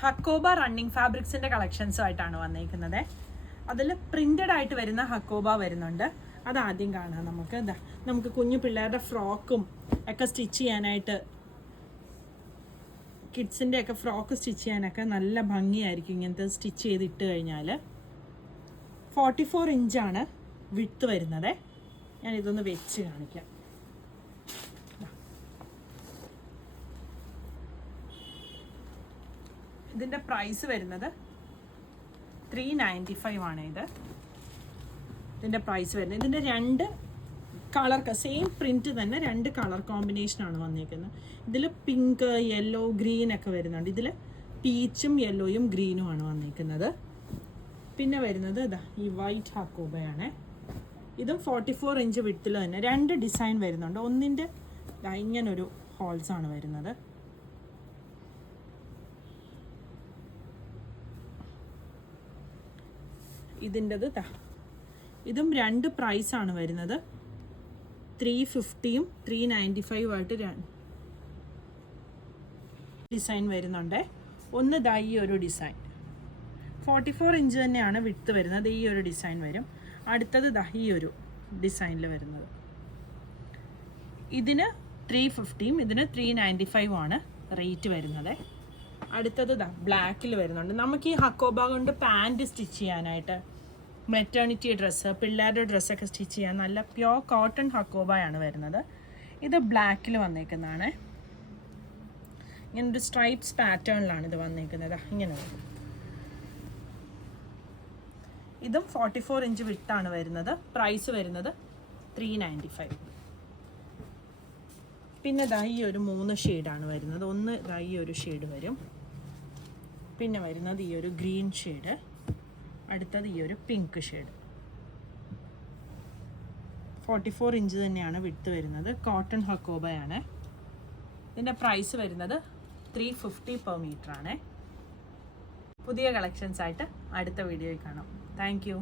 Hakoba running ഫാബ്രിക്സിൻ്റെ കളക്ഷൻസുമായിട്ടാണ് വന്നിരിക്കുന്നത്. അതിൽ printed ആയിട്ട് വരുന്ന ഹക്കോബ വരുന്നുണ്ട്. അതാദ്യം കാണാം. നമുക്ക് കുഞ്ഞു പിള്ളേരുടെ ഫ്രോക്കും ഒക്കെ സ്റ്റിച്ച് ചെയ്യാനായിട്ട്, കിഡ്സിൻ്റെ ഒക്കെ ഫ്രോക്ക് സ്റ്റിച്ച് ചെയ്യാനൊക്കെ നല്ല ഭംഗിയായിരിക്കും ഇങ്ങനത്തെ സ്റ്റിച്ച് ചെയ്തിട്ട് കഴിഞ്ഞാൽ. 44 ഇഞ്ചാണ് വിഡ്ത്ത് വരുന്നത്. ഞാനിതൊന്ന് വെച്ച് കാണിക്കാം. ഇതിൻ്റെ പ്രൈസ് വരുന്നത് 395 ആണ്. ഇതിൻ്റെ പ്രൈസ് വരുന്നത്. ഇതിൻ്റെ 2 കളർ, സെയിം പ്രിൻറ്റ് തന്നെ 2 കളർ കോമ്പിനേഷനാണ് വന്നിരിക്കുന്നത്. ഇതിൽ പിങ്ക്, യെല്ലോ, ഗ്രീൻ ഒക്കെ വരുന്നുണ്ട്. ഇതിൽ പീച്ചും യെല്ലോയും ഗ്രീനുമാണ് വന്നിരിക്കുന്നത്. പിന്നെ വരുന്നത് ഈ വൈറ്റ് ഹക്കോബയാണ്. ഇതും 44 ഇഞ്ച് വിഡ്ത്തിൽ തന്നെ 2 ഡിസൈൻ വരുന്നുണ്ട്. ഒന്നിൻ്റെ ഇങ്ങനൊരു ഹോൾസാണ് വരുന്നത്. ഇതിൻ്റെത് ഇതും 2 പ്രൈസാണ് വരുന്നത്. 350ഉം 395 ആയിട്ട് ഡിസൈൻ വരുന്നുണ്ട്. ഒന്ന് ഈ ഒരു ഡിസൈൻ 44 ഇഞ്ച് തന്നെയാണ് വിഡ്ത്ത് വരുന്നത്. ഈ ഒരു ഡിസൈൻ വരും. അടുത്തത് ഈ ഒരു ഡിസൈനിൽ വരുന്നത്. ഇതിന് 350ഉം ഇതിന് 395 ആണ് റേറ്റ് വരുന്നത്. അടുത്തത് ബ്ലാക്കിൽ വരുന്നുണ്ട്. നമുക്ക് ഈ ഹക്കോബ കൊണ്ട് പാൻറ് സ്റ്റിച്ച് ചെയ്യാനായിട്ട്, മെറ്റേണിറ്റി ഡ്രസ്സ്, പിള്ളേരുടെ ഡ്രസ്സൊക്കെ സ്റ്റിച്ച് ചെയ്യാൻ നല്ല പ്യോർ കോട്ടൺ ഹക്കോബയാണ് വരുന്നത്. ഇത് ബ്ലാക്കിൽ വന്നേക്കുന്നതാണ്. ഇങ്ങനൊരു സ്ട്രൈപ്സ് പാറ്റേണിലാണ് ഇത് വന്നേക്കുന്നത്. ഇങ്ങനെ വരും. ഇതും 44 ഇഞ്ച് വിഡ്ത്താണ് വരുന്നത്. പ്രൈസ് വരുന്നത് 395. പിന്നെ ഈ ഒരു 3 ഷെയ്ഡാണ് വരുന്നത്. ഒന്ന് ഈ ഒരു ഷെയ്ഡ് വരും. പിന്നെ വരുന്നത് ഈ ഒരു ഗ്രീൻ ഷെയ്ഡ്. അടുത്തത് ഈ ഒരു പിങ്ക് ഷെയ്ഡ്. 44 ഇഞ്ച് തന്നെയാണ് വിഡ്ത്ത് വരുന്നത്. കോട്ടൺ ഹക്കോബയാണ്. ഇതിൻ്റെ പ്രൈസ് വരുന്നത് 350 പെർ മീറ്റർ ആണ്. പുതിയ കളക്ഷൻസ് ആയിട്ട് അടുത്ത വീഡിയോയിൽ കാണാം. Thank you.